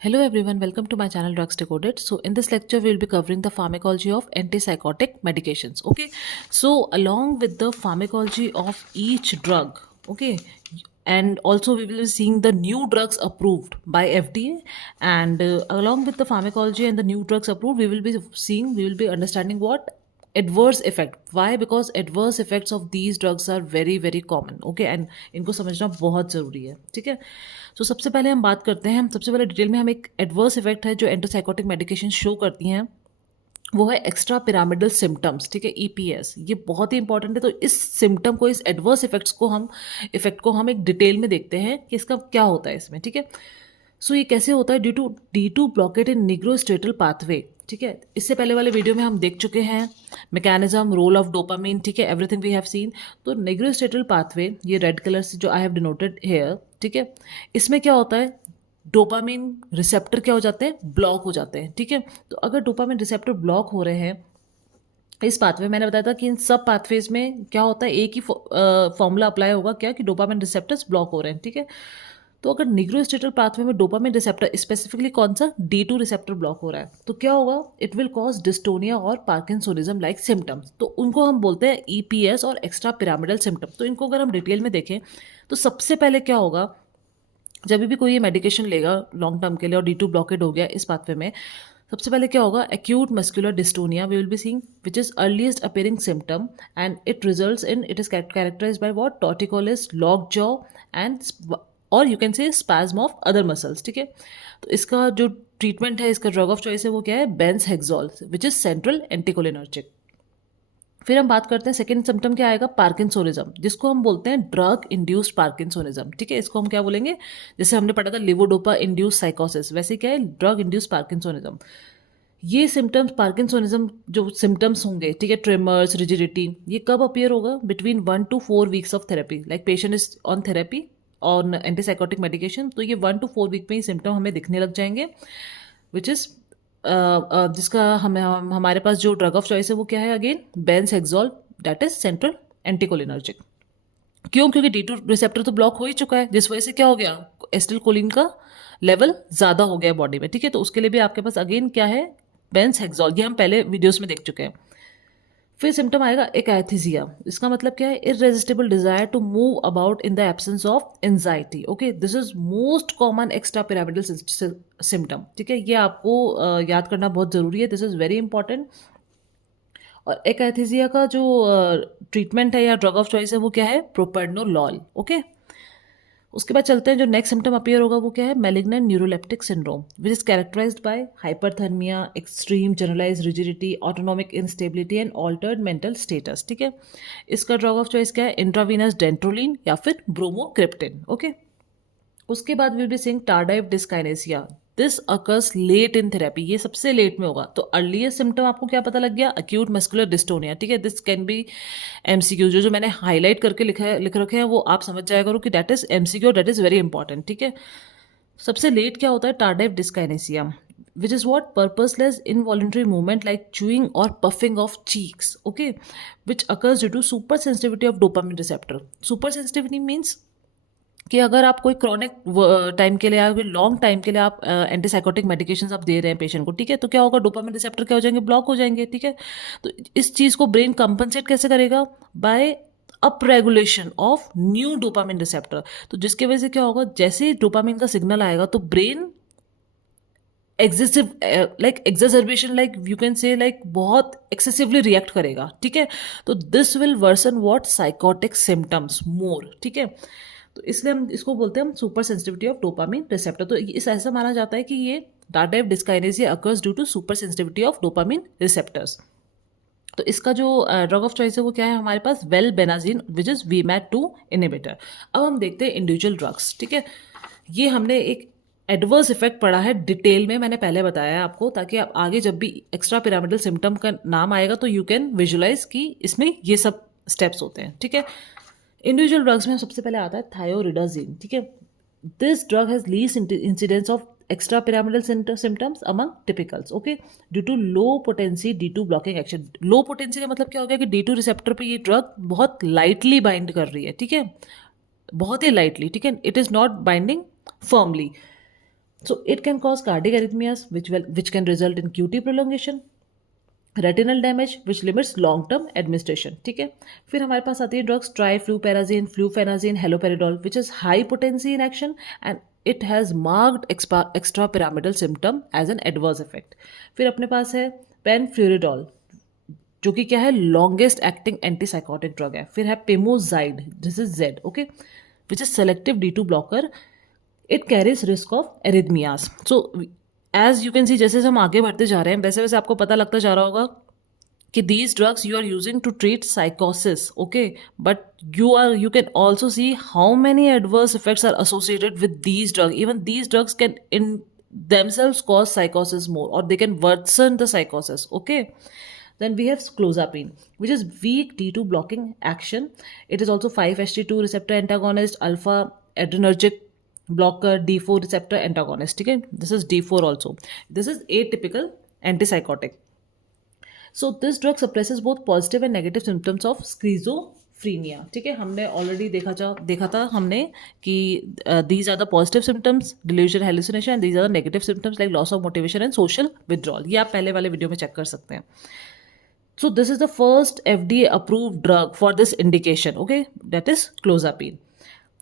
Hello everyone, welcome to my channel Drugs Decoded. So in this lecture we will be covering the pharmacology of antipsychotic medications. Okay, so along with the pharmacology of each drug, okay, and also we will be seeing the new drugs approved by FDA, and along with the pharmacology and the new drugs approved, we will be understanding what adverse effect. Why? Because adverse effects of these drugs are very common. Okay, and इनको समझना बहुत ज़रूरी है. ठीक है. तो सबसे पहले हम बात करते हैं, हम सबसे पहले डिटेल में हम एक एडवर्स इफेक्ट है जो एंटीसाइकोटिक मेडिकेशन शो करती हैं, वो है एक्स्ट्रा पिरामिडल सिम्टम्स. ठीक है, ईपीएस. ये बहुत ही इंपॉर्टेंट है. तो इस सिम्टम को, इस एडवर्स इफेक्ट को हम एक डिटेल में देखते हैं कि इसका क्या होता है इसमें. ठीक है. सो ये कैसे होता है? D two blockade in nigrostriatal pathway. ठीक है, इससे पहले वाले वीडियो में हम देख चुके हैं मैकेनिज्म, रोल ऑफ डोपामिन. ठीक है, एवरीथिंग वी हैव सीन. तो निग्रोस्ट्रेटल पाथवे, ये रेड कलर से जो आई हैव डिनोटेड हेयर. ठीक है, इसमें क्या होता है? डोपामिन रिसेप्टर क्या हो जाते हैं? ब्लॉक हो जाते हैं. ठीक है, तो अगर डोपामिन रिसेप्टर ब्लॉक हो रहे हैं इस पाथवे, मैंने बताया था कि इन सब पाथवेज में क्या होता है, एक ही फॉर्मूला अप्लाई होगा, क्या कि डोपामिन रिसेप्टर्स ब्लॉक हो रहे हैं. ठीक है, तो अगर निग्रोस्ट्रेटल पाथवे में डोपामिन रिसेप्टर, स्पेसिफिकली कौन सा, D2 रिसेप्टर ब्लॉक हो रहा है, तो क्या होगा? इट विल कॉज डिस्टोनिया और पार्किंसोनिज्म लाइक सिम्टम्स. तो उनको हम बोलते हैं ईपीएस और एक्स्ट्रा पिरामिडल सिम्टम. तो इनको अगर हम डिटेल में देखें तो सबसे पहले क्या होगा, जब भी कोई ये मेडिकेशन लेगा लॉन्ग टर्म के लिए और D2 ब्लॉकेड हो गया इस पाथवे में, सबसे पहले क्या होगा? Acute muscular dystonia we will be seeing, which is earliest appearing symptom, and it is characterised by what? Torticollis, lock jaw, and और you can say spasm of other muscles. ठीक है, तो इसका जो ट्रीटमेंट है, इसका ड्रग ऑफ चॉइस है, वो क्या है? बेंस हेक्सोल, विच इज सेंट्रल एंटीकोलिनर्जिक. फिर हम बात करते हैं सेकेंड सिम्टम क्या आएगा? पार्किंसोनिज्म, जिसको हम बोलते हैं ड्रग इंड्यूस्ड पार्किंसोनिज्म. ठीक है, इसको हम क्या बोलेंगे? जैसे हमने पढ़ा था लिवोडोपा इंड्यूस्ड साइकोसिस, वैसे क्या है? Drug induced parkinsonism. ये सिम्टम्स, पार्किंसोनिज्म जो सिम्टम्स होंगे, ठीक है, ट्रेमर्स, रिजिडिटी, ये कब अपीयर होगा? Between 1 to 4 weeks of therapy. Like patient is on therapy on antipsychotic medication, तो ये 1 to 4 week में ही सिम्टम हमें दिखने लग जाएंगे, विच इज़ जिसका हमारे पास जो ड्रग ऑफ चॉइस है वो क्या है? Again benzhexol, that is central anticholinergic. क्यों? क्योंकि D2 रिसेप्टर तो ब्लॉक हो ही चुका है, जिस वजह से क्या हो गया? एसिटिलकोलिन का लेवल ज़्यादा हो गया बॉडी में. ठीक है, तो उसके लिए भी आपके पास अगेन क्या है? बेंस हेक्सोल. ये हम पहले वीडियोस में देख चुके हैं. फिर सिम्टम आएगा एकैथिजिया. इसका मतलब क्या है? Irresistible desire to move about in the absence of anxiety. Okay, this is most common extra pyramidal symptom. ठीक है, ये आपको याद करना बहुत ज़रूरी है. This is very important. और एकैथिजिया का जो ट्रीटमेंट है या ड्रग ऑफ चॉइस है वो क्या है? प्रोपेनोलॉल. ओके, उसके बाद चलते हैं, जो नेक्स्ट सिम्टम अपीयर होगा वो क्या है? Malignant neuroleptic syndrome, which is characterised by hyperthermia, extreme generalise rigidity, autonomic instability and altered mental status. ठीक है, इसका ड्रग ऑफ चॉइस क्या है? इंट्रावीनस डेंट्रोलिन या फिर ब्रोमोक्रिप्टिन. ओके, उसके बाद will be seeing tardive dyskinesia. This occurs late in therapy. ये सबसे लेट में होगा. तो अर्लीस्ट सिम्टम आपको क्या पता लग गया? Acute muscular dystonia. ठीक है, दिस कैन बी एमसीक्यू. जो मैंने हाईलाइट करके लिख रखे हैं वो आप समझ जाया करो कि that is MCQ, that is very important. ठीक है, सबसे लेट क्या होता है? टार्डाइव dyskinesia, which is what? Purposeless involuntary movement like chewing or puffing of cheeks. Okay, which occurs due to supersensitivity of dopamine receptor. Supersensitivity means कि अगर आप कोई क्रॉनिक टाइम के लिए या फिर लॉन्ग टाइम के लिए आप एंटीसाइकोटिक मेडिकेशंस आप दे रहे हैं पेशेंट को, ठीक है, तो क्या होगा? डोपामिन रिसेप्टर क्या हो जाएंगे? ब्लॉक हो जाएंगे. ठीक है, तो इस चीज़ को ब्रेन कंपनसेट कैसे करेगा? Bye up regulation of new dopamine receptor. तो जिसकी वजह से क्या होगा? जैसे ही डोपामिन का सिग्नल आएगा तो brain excessive like exacerbation, like you can say like बहुत एक्सेसिवली रिएक्ट करेगा. ठीक है, तो this will worsen what? Psychotic symptoms more. ठीक है, तो इसलिए हम इसको बोलते हैं हम super sensitivity of dopamine receptor. तो इस ऐसा माना जाता है कि ये tardive dyskinesia occurs due to super sensitivity of dopamine receptors. तो इसका जो ड्रग ऑफ चॉइस है वो क्या है हमारे पास? वेलबेनाजिन, विच इज VMAT2 इनहिबिटर. अब हम देखते हैं इंडिविजुअल ड्रग्स. ठीक है, ये हमने एक एडवर्स इफेक्ट पढ़ा है डिटेल में, मैंने पहले बताया है आपको, ताकि आप आगे जब भी एक्स्ट्रा पिरामिडल सिम्टम का नाम आएगा तो यू कैन विजुलाइज कि इसमें ये सब स्टेप्स होते हैं. ठीक है, इंडिविजुअल ड्रग्स में सबसे पहले आता है थायोरिडाजिन. ठीक है, this drug has least incidence of extra pyramidal symptoms among typicals. Okay, due to low potency D2 blocking action. Low potency का मतलब क्या हो गया? कि D2 रिसेप्टर पे ये ड्रग बहुत लाइटली बाइंड कर रही है. ठीक है, बहुत ही लाइटली. ठीक है, it is not binding firmly. So it can cause cardiac arrhythmias, which can result in QT prolongation, retinal damage which limits long term administration. ठीक है. फिर हमारे पास आती है drugs trifluoperazine, fluphenazine, haloperidol, which is high potency in action and it has marked extra pyramidal symptom as an adverse effect. फिर अपने पास है पेनफ्लूरिडोल, जो कि क्या है, लॉन्गेस्ट एक्टिंग एंटीसाइकोटिक ड्रग है. फिर है pimozide, this is Z, okay, which is selective D2 blocker. It carries risk of arrhythmias. So as you can see, जैसे हम आगे बढ़ते जा रहे हैं वैसे वैसे आपको पता लगता जा रहा होगा कि these drugs you are using to treat psychosis, okay, but you can also see how many adverse effects are associated with these drugs. Even these drugs can in themselves cause psychosis more, or they can worsen the psychosis, okay. Then we have clozapine, which is weak D2 blocking action. It is also 5-HT2 receptor antagonist, alpha adrenergic blocker, D4 receptor antagonist. Okay, this is D4 also. This is atypical antipsychotic. So this drug suppresses both positive and negative symptoms of schizophrenia. ठीक है, हमने already देखा था हमने कि these are the positive symptoms, delusion, hallucination, and these are the negative symptoms like loss of motivation and social withdrawal. ये आप पहले वाले वीडियो में चेक कर सकते हैं. So this is the first FDA approved drug for this indication, okay, that is clozapine.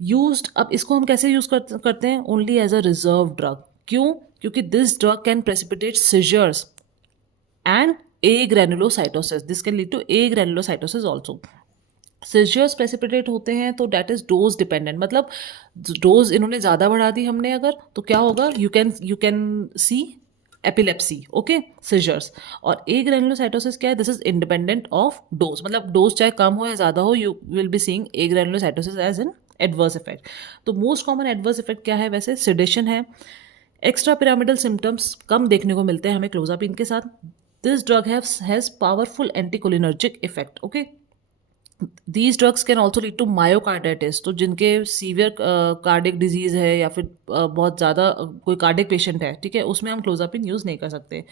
Used, अब इसको हम कैसे यूज करते हैं, only as a reserve drug. क्यों? क्योंकि this drug can precipitate seizures and agranulocytosis. This can lead to agranulocytosis also. Seizures precipitate होते हैं तो डेट इज डोज डिपेंडेंट, मतलब डोज इन्होंने ज़्यादा बढ़ा दी हमने अगर, तो क्या होगा, you can C epilepsy, okay, seizures. और एग्रेनुलोसाइटोसिस क्या है, this is independent of dose, मतलब डोज चाहे कम हो या ज़्यादा हो, you will be seeing agranulocytosis as an adverse effect. तो मोस्ट कॉमन एडवर्स इफेक्ट क्या है, वैसे सिडेशन है. एक्स्ट्रा पिरामिडल सिम्टम्स कम देखने को मिलते हैं हमें क्लोजापिन के साथ. This drug has powerful anticholinergic effect. Okay, these drugs can also lead to myocarditis. तो जिनके सीवियर कार्डिक डिजीज है या फिर बहुत ज़्यादा कोई कार्डिक पेशेंट है, ठीक है, उसमें हम क्लोजापिन यूज़ नहीं कर सकते.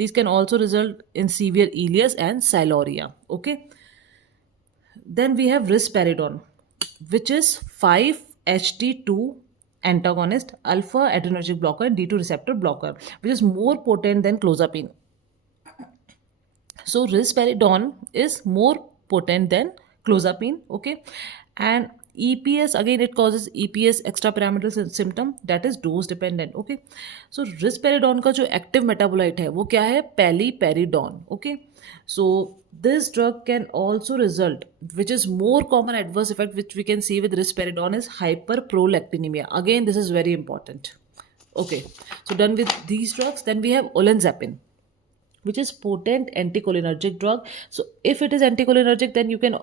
These can also result in severe ileus and siluria. Okay, then we have risperidone, which is 5-HT2 antagonist, alpha adrenergic blocker, D2 receptor blocker, which is more potent than clozapine. So risperidone is more potent than clozapine, okay, and EPS, again it causes EPS, extrapyramidal symptom, that is dose dependent, okay. So risperidone का जो active metabolite है वो क्या है, paliperidone, okay. So this drug can also result, which is more common adverse effect which we can see with risperidone, is hyperprolactinemia. Again this is very important, okay. So done with these drugs. Then we have olanzapine, which is potent anticholinergic drug. So if it is anticholinergic, then you can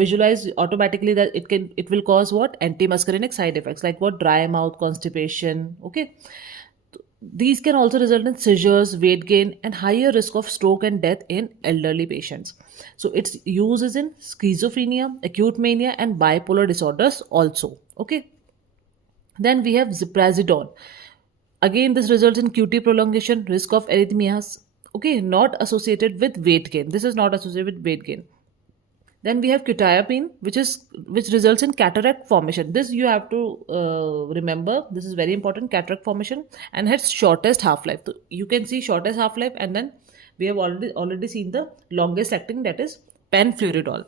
visualize automatically that it will cause what, antimuscarinic side effects like what, dry mouth, constipation, okay. These can also result in seizures, weight gain, and higher risk of stroke and death in elderly patients. So its use is in schizophrenia, acute mania, and bipolar disorders also, okay. Then we have ziprasidone. Again this results in QT prolongation, risk of arrhythmias, okay, not associated with weight gain. This is not associated with weight gain. Then we have quetiapine, which results in cataract formation. This you have to remember, this is very important, cataract formation, and has shortest half life. So you can see shortest half life, and then we have already seen the longest acting, that is penfluridol.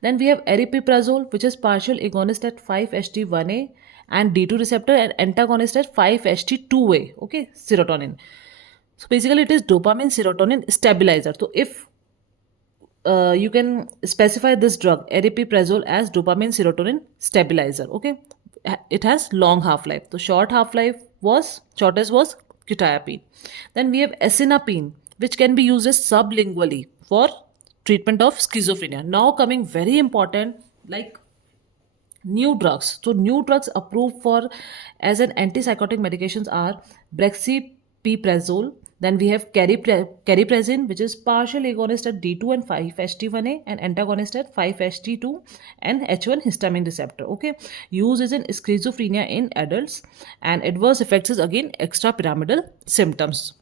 Then we have aripiprazole, which is partial agonist at 5-HT1A and D2 receptor, and antagonist at 5-HT2A, okay, serotonin. So basically it is dopamine serotonin stabilizer. So if you can specify this drug aripiprazole as dopamine serotonin stabilizer, okay. It has long half life. So shortest was quetiapine. Then we have asinapine, which can be used as sublingually for treatment of schizophrenia. Now coming very important, like new drugs. So new drugs approved for as an antipsychotic medications are brexpiprazole. Then we have cariprazine, which is partial agonist at D2 and 5-HT1A, and antagonist at 5-HT2 and H1 histamine receptor, okay. Use is in schizophrenia in adults, and adverse effects is again extrapyramidal symptoms.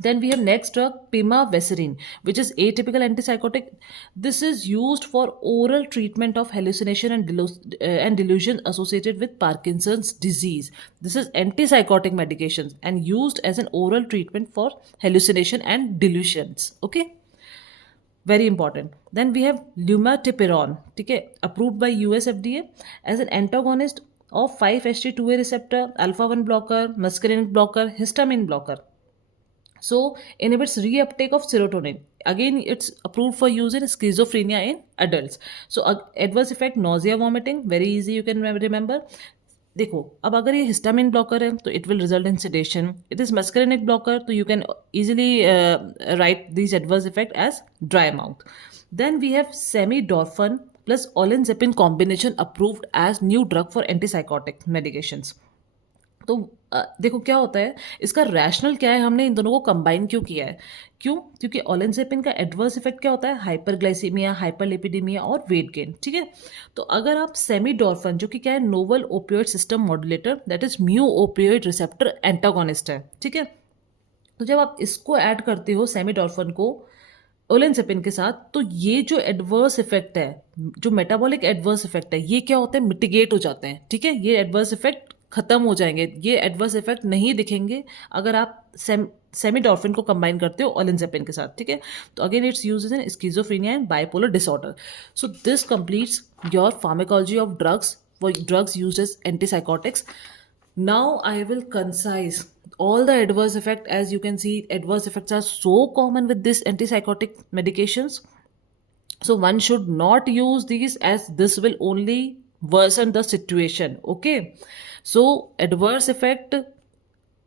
Then we have next drug pimavanserin, which is atypical antipsychotic. This is used for oral treatment of hallucination and delusion associated with Parkinson's disease. This is antipsychotic medications and used as an oral treatment for hallucination and delusions. Okay, very important. Then we have lumateperone, okay, approved by US FDA as an antagonist of 5-HT2A receptor, alpha 1 blocker, muscarinic blocker, histamine blocker. So inhibits reuptake of serotonin. Again, it's approved for use in schizophrenia in adults. So adverse effect nausea, vomiting, very easy, you can remember. देखो, अब अगर ये histamine blocker है तो it will result in sedation. It is muscarinic blocker, तो you can easily write this adverse effect as dry mouth. Then we have samidorphan plus olanzapine combination approved as new drug for antipsychotic medications. तो देखो क्या होता है, इसका rational क्या है, हमने इन दोनों को कंबाइन क्यों किया है? क्यों? क्योंकि ओलेनजेपिन का एडवर्स इफेक्ट क्या होता है? हाइपरग्लाइसीमिया, हाइपरलिपिडीमिया और वेट गेन. ठीक है, तो अगर आप सेमीडॉर्फन, जो कि क्या है, novel opioid system modulator, that is mu opioid receptor antagonist है. ठीक है, तो जब आप इसको ऐड करते हो सेमीडॉर्फन को ओलेनजेपिन के साथ, तो ये जो एडवर्स इफेक्ट है, जो मेटाबॉलिक एडवर्स इफेक्ट है, ये क्या होते हैं, मिटिगेट हो जाते हैं. ठीक है, ये एडवर्स इफेक्ट खत्म हो जाएंगे, ये एडवर्स इफेक्ट नहीं दिखेंगे अगर आप सेमीडॉर्फिन को कंबाइन करते हो ओलेनजेपिन के साथ. ठीक है, तो again it's used in schizophrenia and bipolar disorder. So this completes your pharmacology of drugs for drugs used as antipsychotics. Now I will concise all the adverse effect. As you can see, adverse effects are so common with this antipsychotic medications, so one should not use these, as this will only worsen the situation. Okay, so adverse effect,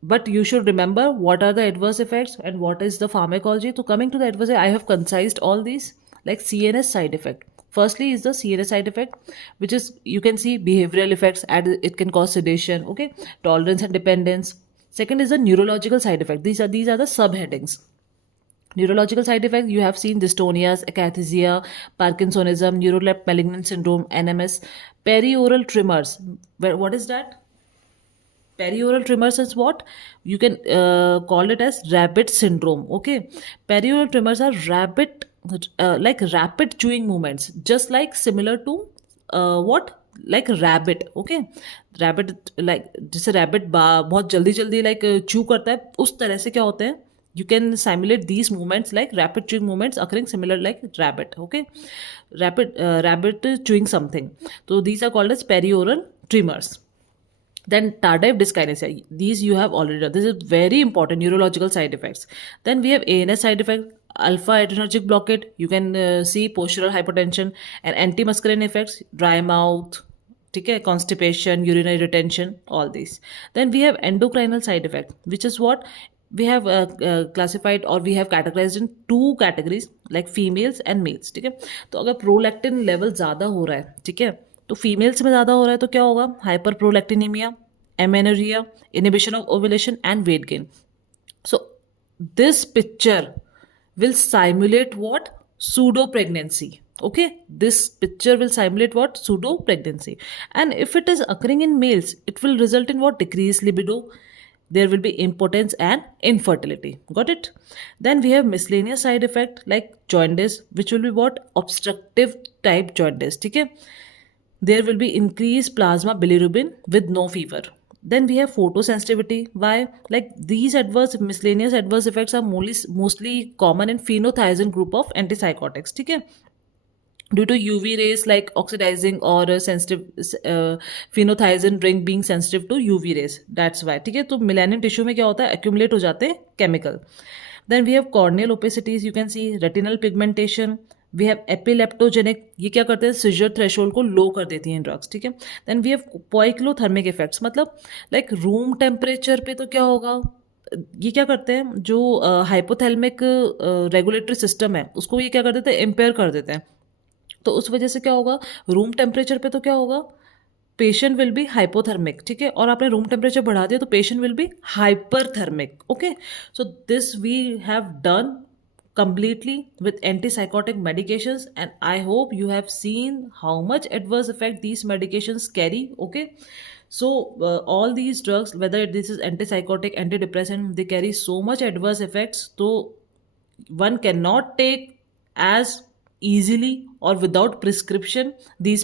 but you should remember what are the adverse effects and what is the pharmacology. So coming to the adverse, I have concised all these, like CNS side effect. Firstly is the CNS side effect, which is, you can see, behavioral effects, and it can cause sedation. Okay, tolerance and dependence. Second is the neurological side effect. These are the subheadings. Neurological side effects, you have seen dystonias, akathisia, Parkinsonism, neuroleptic malignant syndrome, NMS. Perioral tremors. What is that? Perioral tremors is what? You can call it as rabbit syndrome. Okay, perioral tremors are rabbit, like rapid chewing movements, just like similar to what? Like rabbit. Okay, rabbit, like जैसे rabbit बहुत जल्दी जल्दी like chew करता है, उस तरह से क्या होते हैं, you can simulate these movements like rapid chewing movements occurring similar like rabbit. Okay, rabbit chewing something. So these are called as perioral tremors. Then tardive dyskinesia. These you have already done. This is very important neurological side effects. Then we have ANS side effect, alpha adrenergic blockade. You can see postural hypertension and antimuscarine effects, dry mouth, okay, constipation, urinary retention, all these. Then we have endocrinal side effect, which is what we have classified, or we have categorized in two categories, like females and males. ठीक है, तो अगर prolactin level ज़्यादा हो रहा है, ठीक है, तो फीमेल्स में ज़्यादा हो रहा है तो क्या होगा? Hyperprolactinemia, amenorrhea, inhibition of ovulation and weight gain. So this picture will simulate what? Pseudo pregnancy. Okay, this picture will simulate what? Pseudo pregnancy. And if it is occurring in males, it will result in what? Decreased libido. There will be impotence and infertility. Got it? Then we have miscellaneous side effect like jaundice, which will be what? Obstructive type jaundice. Okay, there will be increased plasma bilirubin with no fever. Then we have photosensitivity. Why? Like these miscellaneous adverse effects are mostly common in phenothiazine group of antipsychotics. ठीक है, due to UV rays like oxidizing or sensitive phenothiazine ring being sensitive to UV rays. That's why. ठीक है, तो melanin tissue में क्या होता है? accumulate हो जाते हैं chemical. Then we have corneal opacities. You can see retinal pigmentation. We have epileptogenic, ये क्या करते हैं? सीजर थ्रेशोल्ड को लो कर देती हैं ड्रग्स. ठीक है, देन वी हैव पॉइक्लोथर्मिक इफेक्ट्स, मतलब लाइक रूम टेम्परेचर पे तो क्या होगा, ये क्या करते हैं, जो हाइपोथैलेमिक रेगुलेटरी सिस्टम है उसको ये क्या कर देते हैं? इम्पेयर कर देते हैं. तो उस वजह से क्या होगा? रूम टेम्परेचर पे तो क्या होगा? Patient will be hypothermic. ठीक है, और आपने रूम टेम्परेचर बढ़ा दिया तो patient will be hyperthermic. Okay, so this we have done completely with antipsychotic medications, and I hope you have seen how much adverse effect these medications carry. Okay, so all these drugs, whether this is antipsychotic, antidepressant, they carry so much adverse effects, so one cannot take as easily or without prescription these